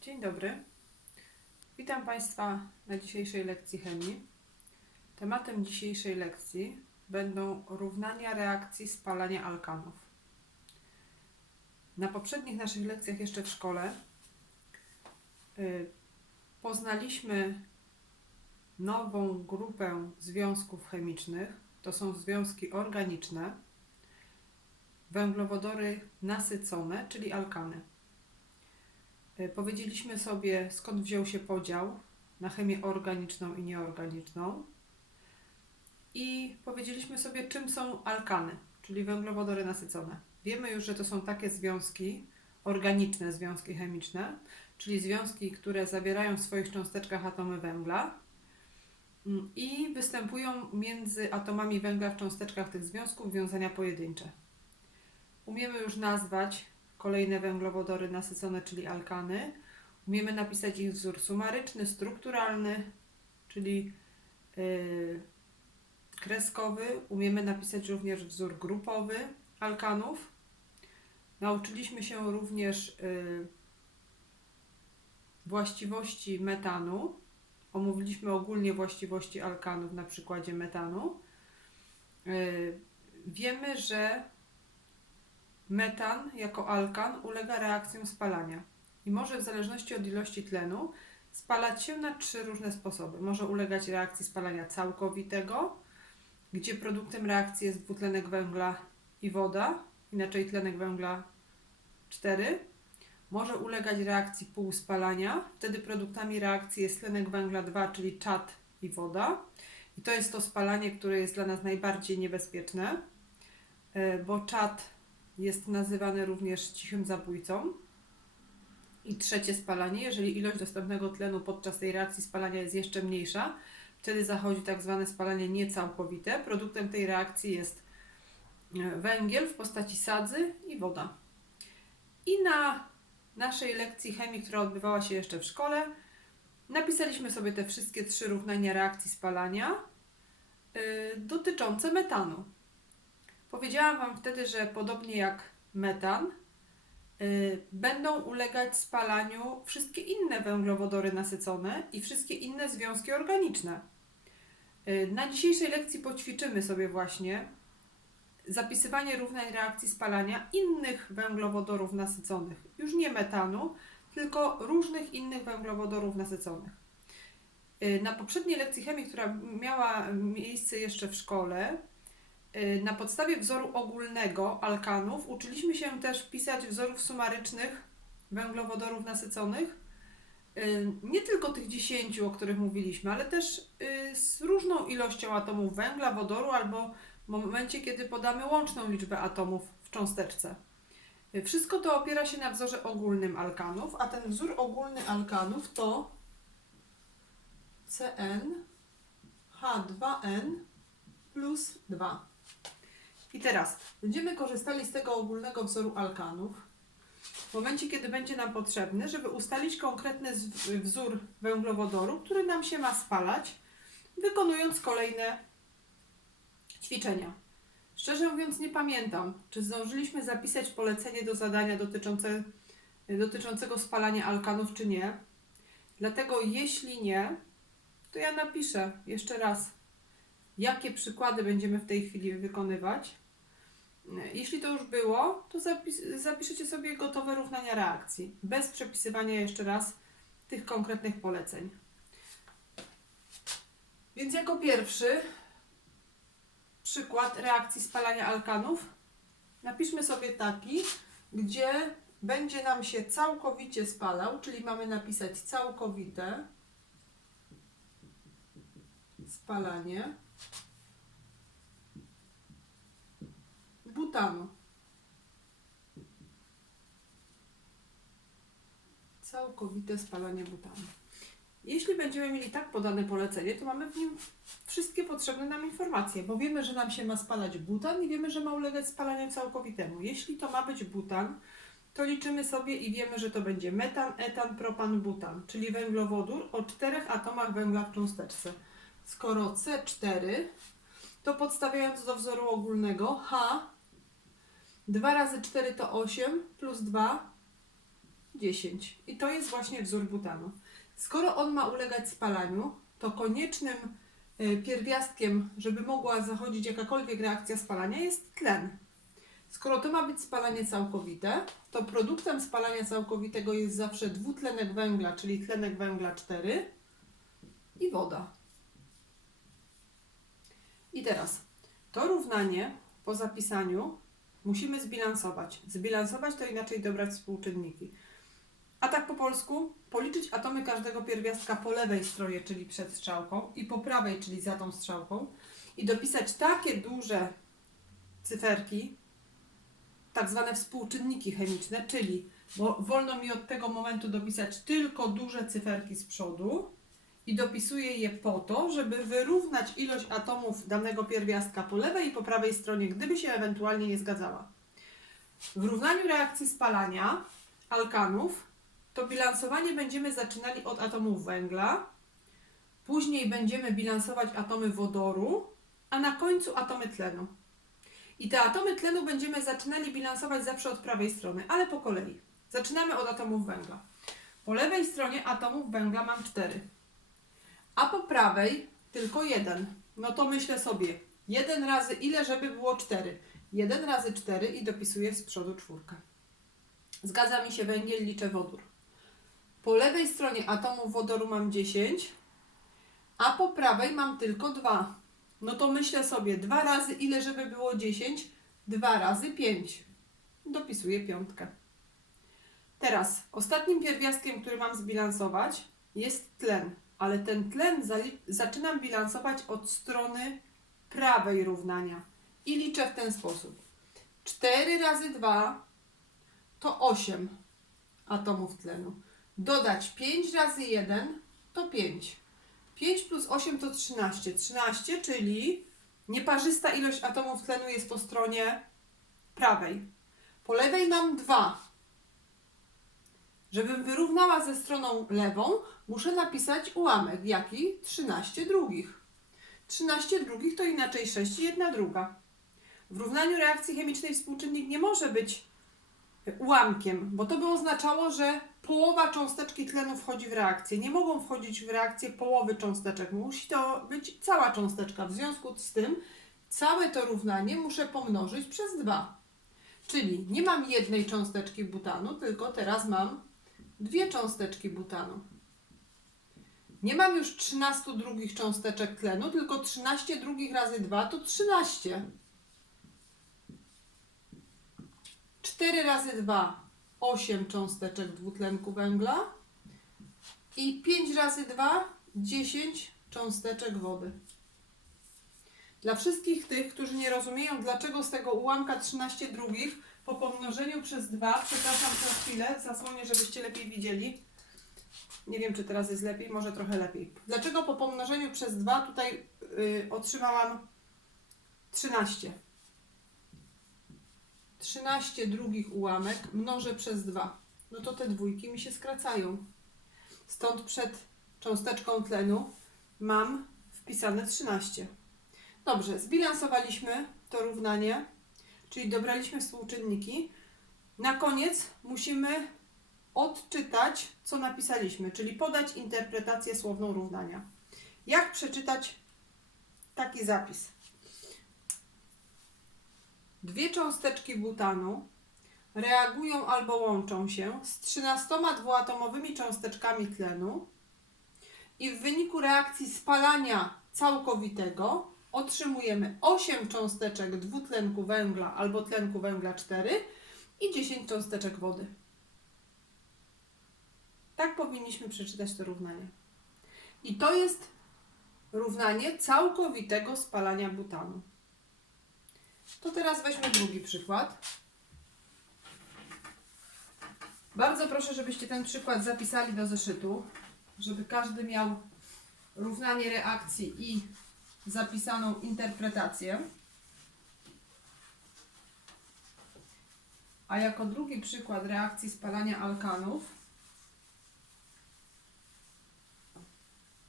Dzień dobry. Witam Państwa na dzisiejszej lekcji chemii. Tematem dzisiejszej lekcji będą równania reakcji spalania alkanów. Na poprzednich naszych lekcjach jeszcze w szkole y, poznaliśmy nową grupę związków chemicznych. To są związki organiczne, węglowodory nasycone, czyli alkany. Y, Powiedzieliśmy sobie, skąd wziął się podział na chemię organiczną i nieorganiczną. I powiedzieliśmy sobie, czym są alkany, czyli węglowodory nasycone. Wiemy już, że to są takie związki, organiczne związki chemiczne, czyli związki, które zawierają w swoich cząsteczkach atomy węgla mm, i występują między atomami węgla w cząsteczkach tych związków wiązania pojedyncze. Umiemy już nazwać kolejne węglowodory nasycone, czyli alkany. Umiemy napisać ich wzór sumaryczny, strukturalny, czyli yy, kreskowy. Umiemy napisać również wzór grupowy alkanów. Nauczyliśmy się również yy, właściwości metanu. Omówiliśmy ogólnie właściwości alkanów na przykładzie metanu. Yy, wiemy, że Metan jako alkan ulega reakcjom spalania i może w zależności od ilości tlenu spalać się na trzy różne sposoby. Może ulegać reakcji spalania całkowitego, gdzie produktem reakcji jest dwutlenek węgla i woda, inaczej tlenek węgla 4. Może ulegać reakcji półspalania, wtedy produktami reakcji jest tlenek węgla 2, czyli czad i woda. I to jest to spalanie, które jest dla nas najbardziej niebezpieczne, e, bo czad jest nazywany również cichym zabójcą. I trzecie spalanie, jeżeli ilość dostępnego tlenu podczas tej reakcji spalania jest jeszcze mniejsza, wtedy zachodzi tak zwane spalanie niecałkowite. Produktem tej reakcji jest e, węgiel w postaci sadzy i woda. I na naszej lekcji chemii, która odbywała się jeszcze w szkole, napisaliśmy sobie te wszystkie trzy równania reakcji spalania yy, dotyczące metanu. Powiedziałam Wam wtedy, że podobnie jak metan, y, będą ulegać spalaniu wszystkie inne węglowodory nasycone i wszystkie inne związki organiczne. Y, na dzisiejszej lekcji poćwiczymy sobie właśnie zapisywanie równań reakcji spalania innych węglowodorów nasyconych. Już nie metanu, tylko różnych innych węglowodorów nasyconych. Y, Na poprzedniej lekcji chemii, która miała miejsce jeszcze w szkole, Na podstawie wzoru ogólnego alkanów uczyliśmy się też wpisać wzorów sumarycznych węglowodorów nasyconych. Y, Nie tylko tych 10, o których mówiliśmy, ale też y, z różną ilością atomów węgla, wodoru albo w momencie, kiedy podamy łączną liczbę atomów w cząsteczce. Wszystko to opiera się na wzorze ogólnym alkanów, a ten wzór ogólny alkanów to CN H2N plus 2. I teraz będziemy korzystali z tego ogólnego wzoru alkanów w momencie, kiedy będzie nam potrzebny, żeby ustalić konkretny wzór węglowodoru, który nam się ma spalać, wykonując kolejne ćwiczenia. Szczerze mówiąc, nie pamiętam, czy zdążyliśmy zapisać polecenie do zadania dotyczące, dotyczącego spalania alkanów, czy nie. Dlatego, jeśli nie, to ja napiszę jeszcze raz jakie przykłady będziemy w tej chwili wykonywać. Jeśli to już było, to zapis, zapiszecie sobie gotowe równania reakcji, bez przepisywania jeszcze raz tych konkretnych poleceń. Więc jako pierwszy przykład reakcji spalania alkanów napiszmy sobie taki, gdzie będzie nam się całkowicie spalał, czyli mamy napisać całkowite spalanie butanu. Całkowite spalanie butanu. Jeśli będziemy mieli tak podane polecenie, to mamy w nim wszystkie potrzebne nam informacje, bo wiemy, że nam się ma spalać butan i wiemy, że ma ulegać spalaniu całkowitemu. Jeśli to ma być butan, to liczymy sobie i wiemy, że to będzie metan, etan, propan, butan, czyli węglowodór o czterech atomach węgla w cząsteczce. Skoro C4, to podstawiając do wzoru ogólnego H 2 razy 4 to 8 plus 2 10. I to jest właśnie wzór butanu. Skoro on ma ulegać spalaniu, to koniecznym y, pierwiastkiem, żeby mogła zachodzić jakakolwiek reakcja spalania, jest tlen. Skoro to ma być spalanie całkowite, to produktem spalania całkowitego jest zawsze dwutlenek węgla, czyli tlenek węgla 4 i woda. I teraz to równanie po zapisaniu musimy zbilansować. Zbilansować to inaczej dobrać współczynniki. A tak po polsku, policzyć atomy każdego pierwiastka po lewej stronie, czyli przed strzałką, i po prawej, czyli za tą strzałką, i dopisać takie duże cyferki, tak zwane współczynniki chemiczne, czyli bo wolno mi od tego momentu dopisać tylko duże cyferki z przodu i dopisuję je po to, żeby wyrównać ilość atomów danego pierwiastka po lewej i po prawej stronie, gdyby się ewentualnie nie zgadzała. W równaniu reakcji spalania alkanów to bilansowanie będziemy zaczynali od atomów węgla, później będziemy bilansować atomy wodoru, a na końcu atomy tlenu. I te atomy tlenu będziemy zaczynali bilansować zawsze od prawej strony, ale po kolei. Zaczynamy od atomów węgla. Po lewej stronie atomów węgla mam 4, a po prawej tylko jeden. No to myślę sobie, 1 razy ile, żeby było 4? 1 razy 4 i dopisuję z przodu czwórkę. Zgadza mi się węgiel, liczę wodór. Po lewej stronie atomów wodoru mam 10, a po prawej mam tylko 2. No to myślę sobie 2 razy ile, żeby było 10? 2 razy 5. Dopisuję piątkę. Teraz ostatnim pierwiastkiem, który mam zbilansować jest tlen, ale ten tlen zaczynam bilansować od strony prawej równania i liczę w ten sposób. 4 razy 2 to 8 atomów tlenu. Dodać 5 razy 1 to 5. 5 plus 8 to 13. 13, czyli nieparzysta ilość atomów tlenu jest po stronie prawej. Po lewej mam 2. Żebym wyrównała ze stroną lewą, muszę napisać ułamek. Jaki? 13 drugich. 13 drugich to inaczej 6 i 1 druga. W równaniu reakcji chemicznej współczynnik nie może być ułamkiem, bo to by oznaczało, że połowa cząsteczki tlenu wchodzi w reakcję. Nie mogą wchodzić w reakcję połowy cząsteczek. Musi to być cała cząsteczka. W związku z tym całe to równanie muszę pomnożyć przez 2. Czyli nie mam jednej cząsteczki butanu, tylko teraz mam dwie cząsteczki butanu. Nie mam już 13 drugich cząsteczek tlenu, tylko 13 drugich razy 2 to 13. 4 razy 2 8 cząsteczek dwutlenku węgla i 5 razy 2 10 cząsteczek wody. Dla wszystkich tych, którzy nie rozumieją, dlaczego z tego ułamka 13 drugich po pomnożeniu przez 2, przepraszam za chwilę, zasłonię, żebyście lepiej widzieli. Nie wiem, czy teraz jest lepiej, może trochę lepiej. Dlaczego po pomnożeniu przez 2 tutaj y, otrzymałam 13? 13 drugich ułamek mnożę przez 2. No to te dwójki mi się skracają. Stąd przed cząsteczką tlenu mam wpisane 13. Dobrze, zbilansowaliśmy to równanie, czyli dobraliśmy współczynniki. Na koniec musimy odczytać, co napisaliśmy, czyli podać interpretację słowną równania. Jak przeczytać taki zapis? Dwie cząsteczki butanu reagują albo łączą się z 13 dwuatomowymi cząsteczkami tlenu i w wyniku reakcji spalania całkowitego otrzymujemy 8 cząsteczek dwutlenku węgla albo tlenku węgla 4 i 10 cząsteczek wody. Tak powinniśmy przeczytać to równanie. I to jest równanie całkowitego spalania butanu. To teraz weźmy drugi przykład. Bardzo proszę, żebyście ten przykład zapisali do zeszytu, żeby każdy miał równanie reakcji i zapisaną interpretację. A jako drugi przykład reakcji spalania alkanów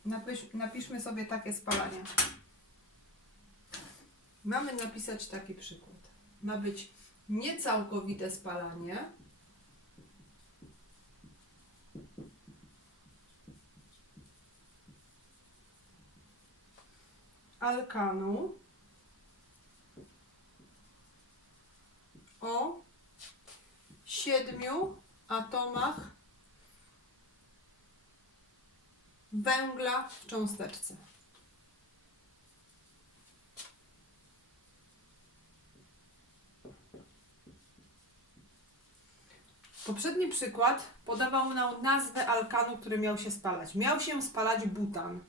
napisz, napiszmy sobie takie spalanie. Mamy napisać taki przykład. Ma być niecałkowite spalanie, alkanu o siedmiu atomach węgla w cząsteczce. Poprzedni przykład podawał nam nazwę alkanu, który miał się spalać. Miał się spalać butan.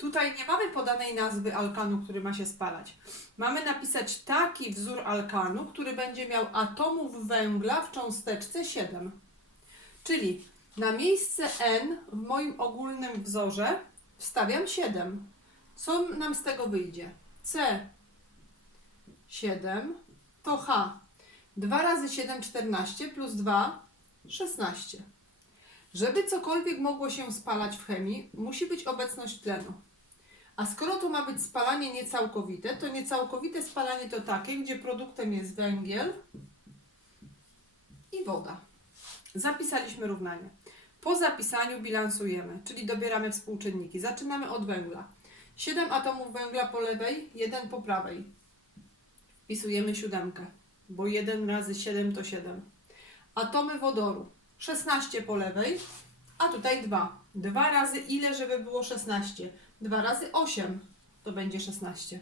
Tutaj nie mamy podanej nazwy alkanu, który ma się spalać. Mamy napisać taki wzór alkanu, który będzie miał atomów węgla w cząsteczce 7. Czyli na miejsce N w moim ogólnym wzorze wstawiam 7. Co nam z tego wyjdzie? C 7 to H. 2 razy 7 14 plus 2 16. Żeby cokolwiek mogło się spalać w chemii, musi być obecność tlenu. A skoro to ma być spalanie niecałkowite, to niecałkowite spalanie to takie, gdzie produktem jest węgiel i woda. Zapisaliśmy równanie. Po zapisaniu bilansujemy, czyli dobieramy współczynniki. Zaczynamy od węgla. 7 atomów węgla po lewej, 1 po prawej. Wpisujemy siódemkę, bo 1 razy 7 to 7. Atomy wodoru. 16 po lewej, a tutaj 2. 2 razy ile, żeby było 16? 2 razy 8 to będzie 16.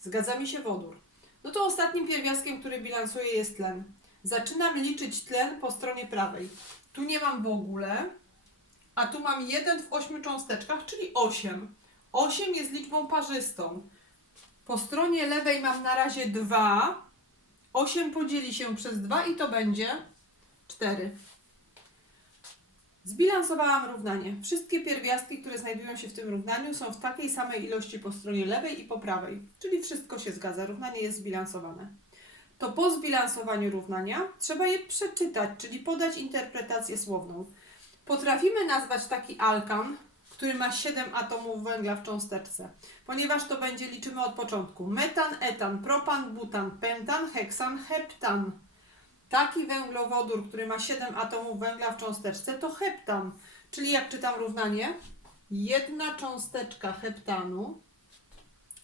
Zgadza mi się wodór. No to ostatnim pierwiastkiem, który bilansuje jest tlen. Zaczynam liczyć tlen po stronie prawej. Tu nie mam w ogóle, a tu mam 1 w 8 cząsteczkach, czyli 8. 8 jest liczbą parzystą. Po stronie lewej mam na razie 2. 8 podzieli się przez 2 i to będzie 4. Zbilansowałam równanie. Wszystkie pierwiastki, które znajdują się w tym równaniu są w takiej samej ilości po stronie lewej i po prawej. Czyli wszystko się zgadza. Równanie jest zbilansowane. To po zbilansowaniu równania trzeba je przeczytać, czyli podać interpretację słowną. Potrafimy nazwać taki alkan, który ma 7 atomów węgla w cząsteczce, ponieważ to będzie, liczymy od początku, metan, etan, propan, butan, pentan, heksan, heptan. Taki węglowodór, który ma 7 atomów węgla w cząsteczce, to heptan. Czyli jak czytam równanie, jedna cząsteczka heptanu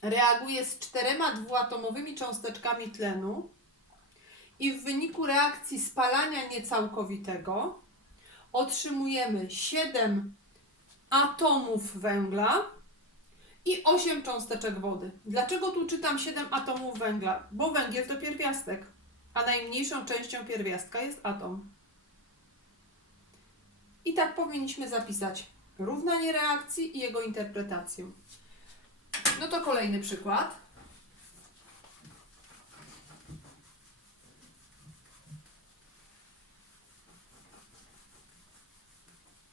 reaguje z czterema dwuatomowymi cząsteczkami tlenu i w wyniku reakcji spalania niecałkowitego otrzymujemy 7 atomów węgla i 8 cząsteczek wody. Dlaczego tu czytam 7 atomów węgla? Bo węgiel to pierwiastek, a najmniejszą częścią pierwiastka jest atom. I tak powinniśmy zapisać równanie reakcji i jego interpretację. No to kolejny przykład.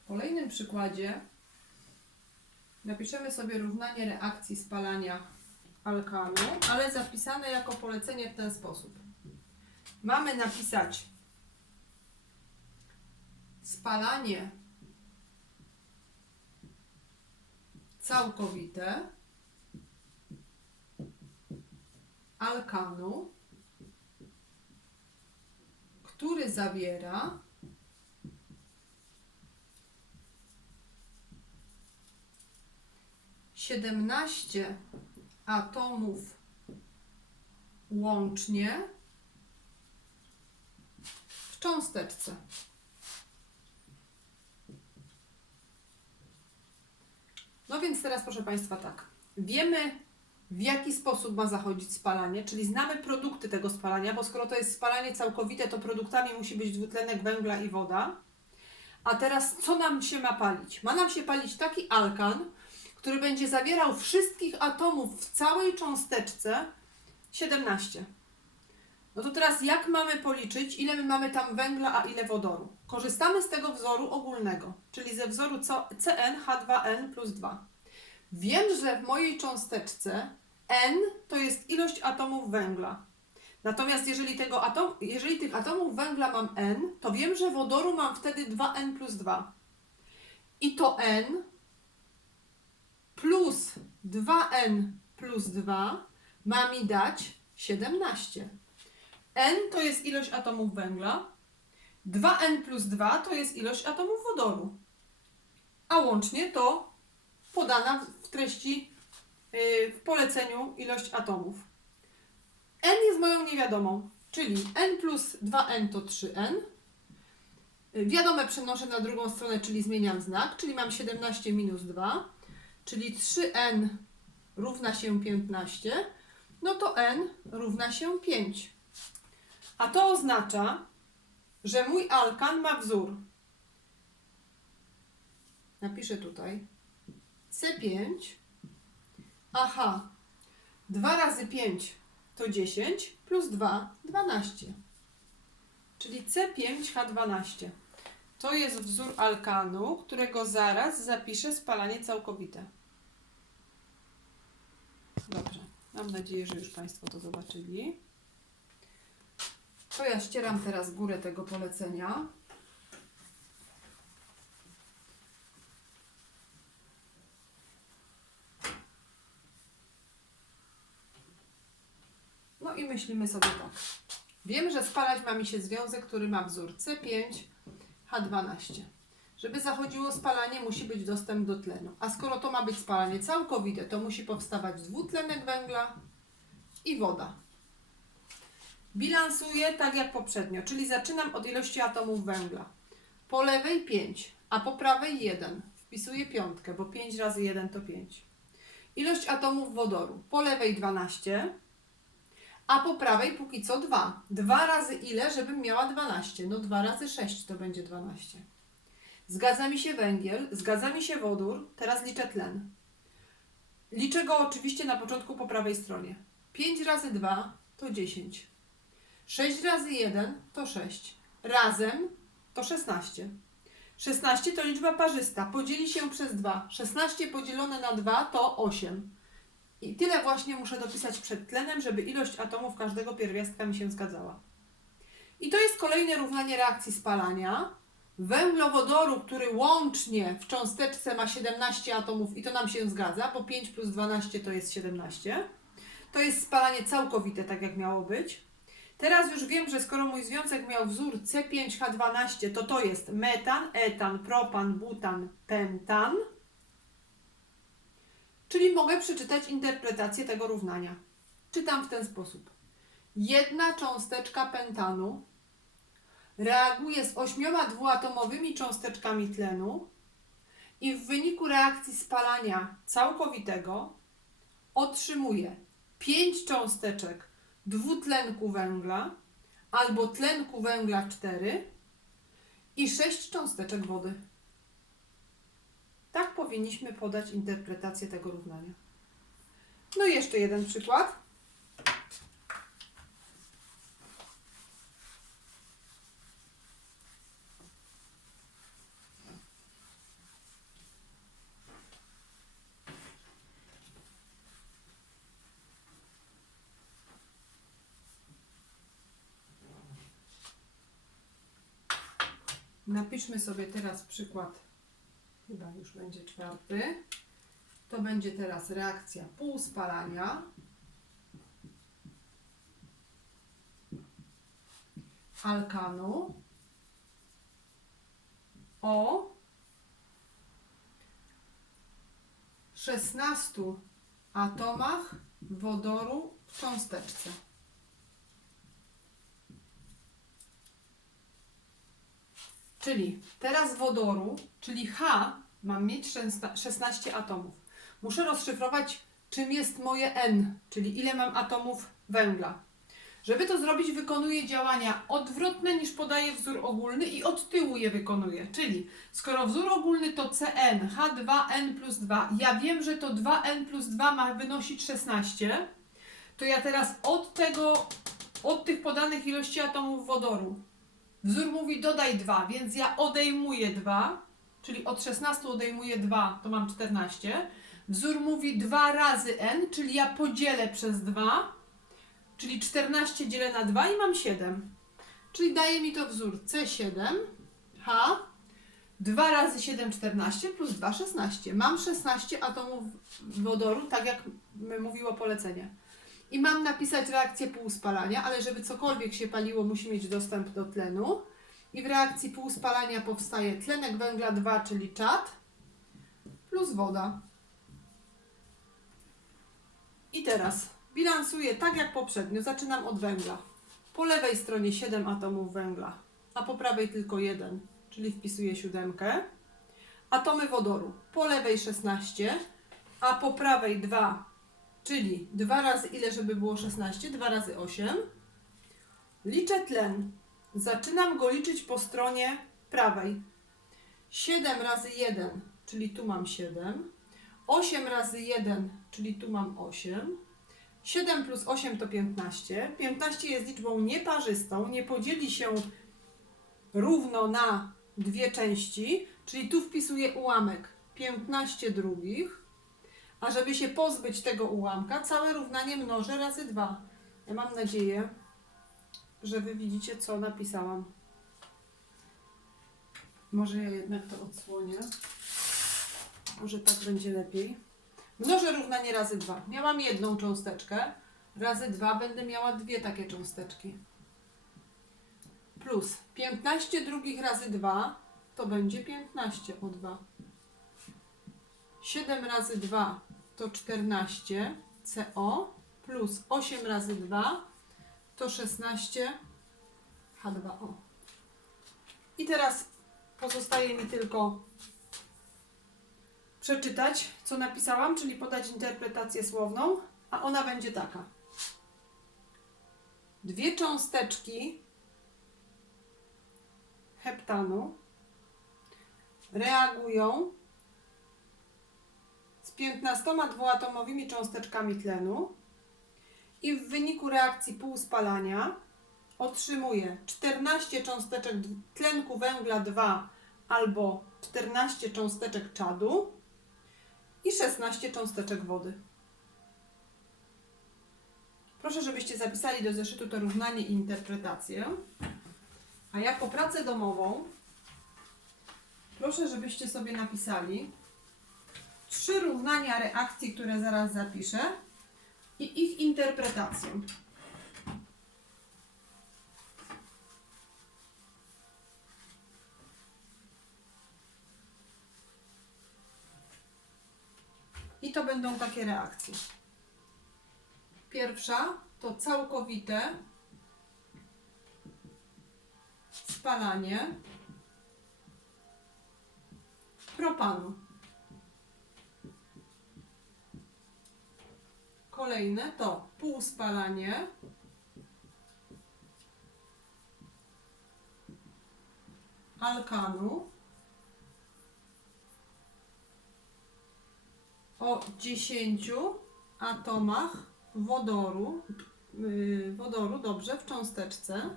W kolejnym przykładzie napiszemy sobie równanie reakcji spalania alkanu, ale zapisane jako polecenie w ten sposób. Mamy napisać spalanie całkowite alkanu, który zawiera siedemnaście atomów łącznie w cząsteczce. No więc teraz proszę Państwa tak. Wiemy w jaki sposób ma zachodzić spalanie, czyli znamy produkty tego spalania, bo skoro to jest spalanie całkowite, to produktami musi być dwutlenek węgla i woda. A teraz co nam się ma palić? Ma nam się palić taki alkan, który będzie zawierał wszystkich atomów w całej cząsteczce 17. No to teraz jak mamy policzyć, ile my mamy tam węgla, a ile wodoru? Korzystamy z tego wzoru ogólnego, czyli ze wzoru co- CnH2n plus 2. Wiem, że w mojej cząsteczce N to jest ilość atomów węgla. Natomiast jeżeli, tego atom, jeżeli tych atomów węgla mam N, to wiem, że wodoru mam wtedy 2N plus 2. I to N plus 2N plus 2 ma mi dać 17. N to jest ilość atomów węgla, 2N plus 2 to jest ilość atomów wodoru. A łącznie to podana w treści yy, w poleceniu ilość atomów. N jest moją niewiadomą, czyli N plus 2N to 3N. Yy, Wiadome przenoszę na drugą stronę, czyli zmieniam znak, czyli mam 17 minus 2, czyli 3N równa się 15, no to N równa się 5. A to oznacza, że mój alkan ma wzór. Napiszę tutaj C5. Aha. 2 razy 5 to 10 plus 2 12. Czyli C5H12. To jest wzór alkanu, którego zaraz zapiszę spalanie całkowite. Dobrze. Mam nadzieję, że już Państwo to zobaczyli. To ja ścieram teraz górę tego polecenia. No i myślimy sobie tak. Wiem, że spalać ma mi się związek, który ma wzór C5H12. Żeby zachodziło spalanie, musi być dostęp do tlenu. A skoro to ma być spalanie całkowite, to musi powstawać dwutlenek węgla i woda. Bilansuję tak jak poprzednio, czyli zaczynam od ilości atomów węgla. Po lewej 5, a po prawej 1. Wpisuję piątkę, bo 5 razy 1 to 5. Ilość atomów wodoru. Po lewej 12, a po prawej póki co 2. 2 razy ile, żebym miała 12? No 2 razy 6 to będzie 12. Zgadza mi się węgiel, zgadza mi się wodór, teraz liczę tlen. Liczę go oczywiście na początku po prawej stronie. 5 razy 2 to 10. 6 razy 1 to 6. Razem to 16. 16 to liczba parzysta. Podzieli się przez 2. 16 podzielone na 2 to 8. I tyle właśnie muszę dopisać przed tlenem, żeby ilość atomów każdego pierwiastka mi się zgadzała. I to jest kolejne równanie reakcji spalania węglowodoru, który łącznie w cząsteczce ma 17 atomów i to nam się zgadza, bo 5 plus 12 to jest 17. To jest spalanie całkowite, tak jak miało być. Teraz już wiem, że skoro mój związek miał wzór C5H12, to to jest metan, etan, propan, butan, pentan. Czyli mogę przeczytać interpretację tego równania. Czytam w ten sposób. Jedna cząsteczka pentanu reaguje z ośmioma dwuatomowymi cząsteczkami tlenu i w wyniku reakcji spalania całkowitego otrzymuje 5 cząsteczek dwutlenku węgla albo tlenku węgla 4 i 6 cząsteczek wody. Tak powinniśmy podać interpretację tego równania. No i jeszcze jeden przykład. Napiszmy sobie teraz przykład, chyba już będzie czwarty. To będzie teraz reakcja półspalania. Alkanu o 16 atomach wodoru w cząsteczce. Czyli teraz wodoru, czyli H, mam mieć 16 atomów. Muszę rozszyfrować, czym jest moje N, czyli ile mam atomów węgla. Żeby to zrobić, wykonuję działania odwrotne niż podaje wzór ogólny i od tyłu je wykonuję. Czyli skoro wzór ogólny to Cn, H2n plus 2, ja wiem, że to 2n plus 2 ma wynosić 16, to ja teraz od tego, od tych podanych ilości atomów wodoru Wzór mówi dodaj 2, więc ja odejmuję 2, czyli od 16 odejmuję 2, to mam 14. Wzór mówi 2 razy n, czyli ja podzielę przez 2, czyli 14 dzielę na 2 i mam 7. Czyli daje mi to wzór C7, H, 2 razy 7, 14 plus 2, 16. Mam 16 atomów wodoru, tak jak mówiło polecenie. I mam napisać reakcję półspalania, ale żeby cokolwiek się paliło, musi mieć dostęp do tlenu. I w reakcji półspalania powstaje tlenek węgla 2, czyli czad, plus woda. I teraz bilansuję tak jak poprzednio. Zaczynam od węgla. Po lewej stronie 7 atomów węgla, a po prawej tylko jeden, czyli wpisuję siódemkę. Atomy wodoru. Po lewej 16, a po prawej 2, czyli 2 razy ile, żeby było 16? 2 razy 8. Liczę tlen. Zaczynam go liczyć po stronie prawej. 7 razy 1, czyli tu mam 7. 8 razy 1, czyli tu mam 8. 7 plus 8 to 15. 15 jest liczbą nieparzystą, nie podzieli się równo na dwie części, czyli tu wpisuję ułamek 15 drugich. A żeby się pozbyć tego ułamka, całe równanie mnożę razy 2. Ja mam nadzieję, że Wy widzicie, co napisałam. Może ja jednak to odsłonię. Może tak będzie lepiej. Mnożę równanie razy 2. Miałam jedną cząsteczkę. Razy 2 będę miała dwie takie cząsteczki. Plus 15 drugich razy 2 to będzie 15 o 2. 7 razy 2 to 14 CO plus 8 razy 2 to 16 H2O. I teraz pozostaje mi tylko przeczytać, co napisałam, czyli podać interpretację słowną, a ona będzie taka. Dwie cząsteczki heptanu reagują 15 dwuatomowymi cząsteczkami tlenu i w wyniku reakcji półspalania otrzymuje 14 cząsteczek tlenku węgla 2 albo 14 cząsteczek czadu i 16 cząsteczek wody. Proszę, żebyście zapisali do zeszytu to równanie i interpretację. A jako pracę domową proszę, żebyście sobie napisali trzy równania reakcji, które zaraz zapiszę i ich interpretację. I to będą takie reakcje. Pierwsza to całkowite spalanie propanu. Kolejne to półspalanie. Alkanu. O 10 atomach wodoru, yy, wodoru, dobrze, w cząsteczce.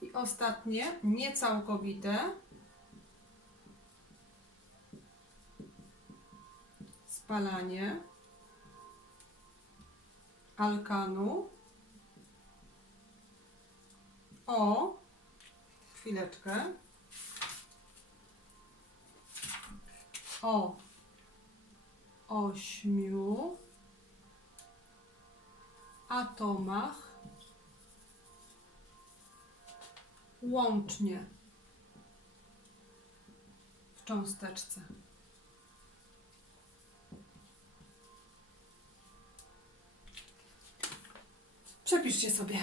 I ostatnie, niecałkowite, spalanie alkanu. O, chwileczkę, o ośmiu. Atomach łącznie w cząsteczce. Przepiszcie sobie.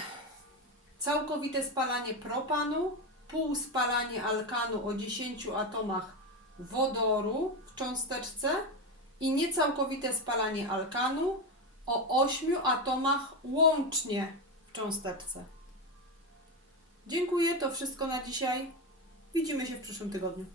Całkowite spalanie propanu, półspalanie alkanu o 10 atomach wodoru w cząsteczce i niecałkowite spalanie alkanu o 8 atomach łącznie w cząsteczce. Dziękuję, to wszystko na dzisiaj. Widzimy się w przyszłym tygodniu.